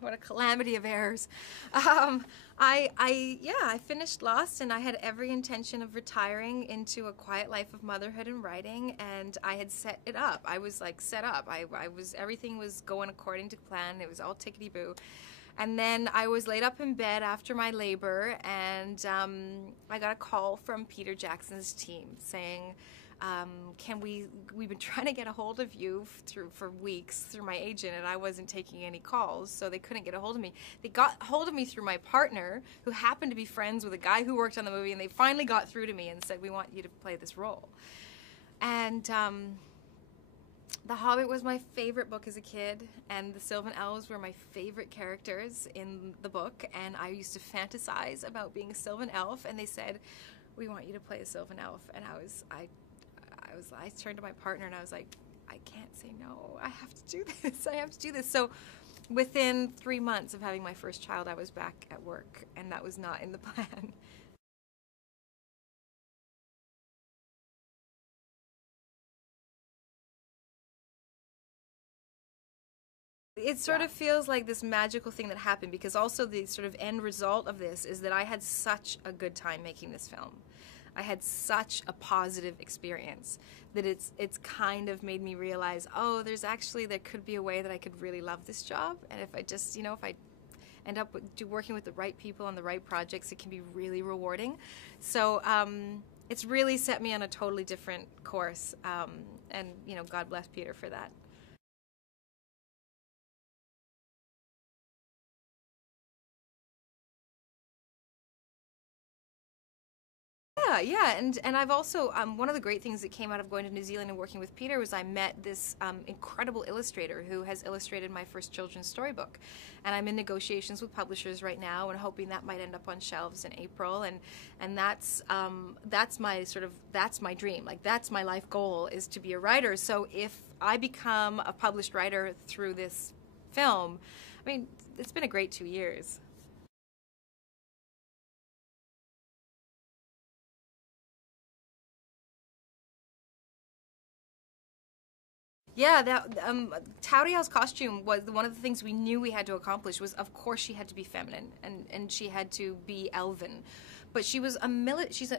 What a calamity of errors. I finished Lost, and I had every intention of retiring into a quiet life of motherhood and writing, and I had set it up. I was like set up. Everything was going according to plan. It was all tickety-boo. And then I was laid up in bed after my labor, and I got a call from Peter Jackson's team saying, we've been trying to get a hold of you for weeks through my agent, and I wasn't taking any calls, so they couldn't get a hold of me. They got a hold of me through my partner, who happened to be friends with a guy who worked on the movie, and they finally got through to me and said, we want you to play this role. And The Hobbit was my favorite book as a kid, and the Sylvan Elves were my favorite characters in the book, and I used to fantasize about being a Sylvan Elf, and they said, we want you to play a Sylvan Elf, and I turned to my partner and I was like, I can't say no. I have to do this. I have to do this. So within 3 months of having my first child, I was back at work, and that was not in the plan. It sort of feels like this magical thing that happened, because also the sort of end result of this is that I had such a good time making this film. I had such a positive experience that it's kind of made me realize, oh, there could be a way that I could really love this job, and if I just, if I end up working with the right people on the right projects, it can be really rewarding. So it's really set me on a totally different course, and God bless Peter for that. Yeah, and I've also, one of the great things that came out of going to New Zealand and working with Peter was I met this incredible illustrator who has illustrated my first children's storybook. And I'm in negotiations with publishers right now and hoping that might end up on shelves in April. And that's my dream. Like, that's my life goal, is to be a writer. So if I become a published writer through this film, I mean, it's been a great 2 years. Yeah, Tauriel's costume was one of the things we knew we had to accomplish. Was, of course, she had to be feminine and she had to be elven, but she was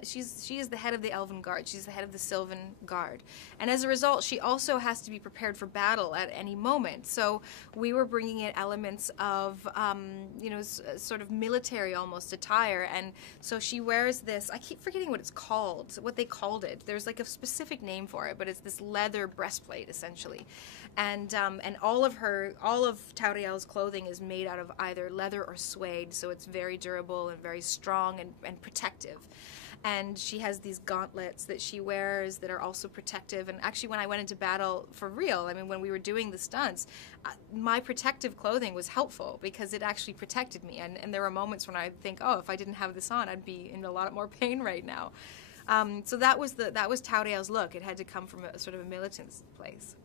she is the head of the Elven Guard. She's the head of the Sylvan Guard, and as a result, she also has to be prepared for battle at any moment. So we were bringing in elements of sort of military almost attire, and so she wears this. I keep forgetting what they called it. There's like a specific name for it, but it's this leather breastplate essentially, and all of Tauriel's clothing is made out of either leather or suede, so it's very durable and very strong and protective. And she has these gauntlets that she wears that are also protective. And actually, when I went into battle for real, I mean, when we were doing the stunts, my protective clothing was helpful because it actually protected me. And there were moments when I'd think, oh, if I didn't have this on, I'd be in a lot more pain right now. So that was Tauriel's look. It had to come from a sort of a militant place.